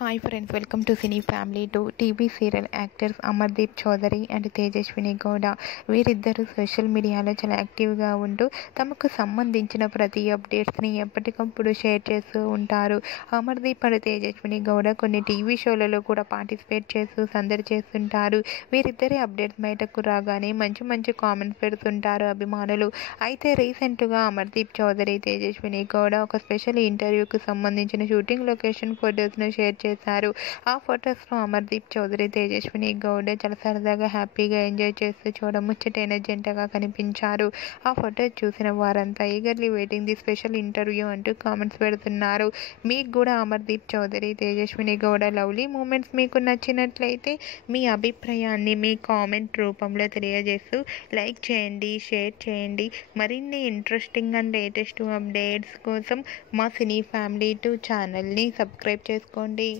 Hi friends, welcome to cine family. TV serial actors Amardeep Chowdary and Tejaswini Gowda వీరిద్దరూ social మీడియాలో చాలా యాక్టివ్గా ఉంటూ తమకు సంబంధించిన ప్రతి అప్డేట్స్ని ఎప్పటికప్పుడు షేర్ చేస్తూ ఉంటారు. అమర్దీప్ అండ్ తేజస్విని గౌడ కొన్ని టీవీ షోలలో కూడా పార్టిసిపేట్ చేస్తూ సందడి చేస్తుంటారు. వీరిద్దరి అప్డేట్స్ బయటకు రాగానే మంచి మంచి కామెంట్స్ పెడుతుంటారు అభిమానులు. అయితే రీసెంట్గా అమర్దీప్ చౌదరి, తేజస్విని గౌడ ఒక స్పెషల్ ఇంటర్వ్యూకి సంబంధించిన షూటింగ్ లొకేషన్ ఫొటోస్ను షేర్ చేశారు. ఆ ఫొటోస్లో అమర్దీప్ చౌదరి, తేజస్విని గౌడ చాలా సరదాగా హ్యాపీగా ఎంజాయ్ చేస్తూ చూడముచ్చటైన జంటగా కనిపించారు. ఆ ఫొటోస్ చూసిన వారంతా eagerly waiting the special interview అంటూ కామెంట్స్ పెడుతున్నారు. మీకు కూడా అమర్దీప్ చౌదరి, తేజస్విని గౌడ లవ్లీ మూమెంట్స్ మీకు నచ్చినట్లయితే మీ అభిప్రాయాన్ని మీ కామెంట్ రూపంలో తెలియజేస్తూ లైక్ చేయండి, షేర్ చేయండి. మరిన్ని ఇంట్రెస్టింగ్ అండ్ లేటెస్ట్ అప్డేట్స్ కోసం మా సినీ ఫ్యామిలీ 2 ఛానల్ని సబ్స్క్రైబ్ చేసుకోండి.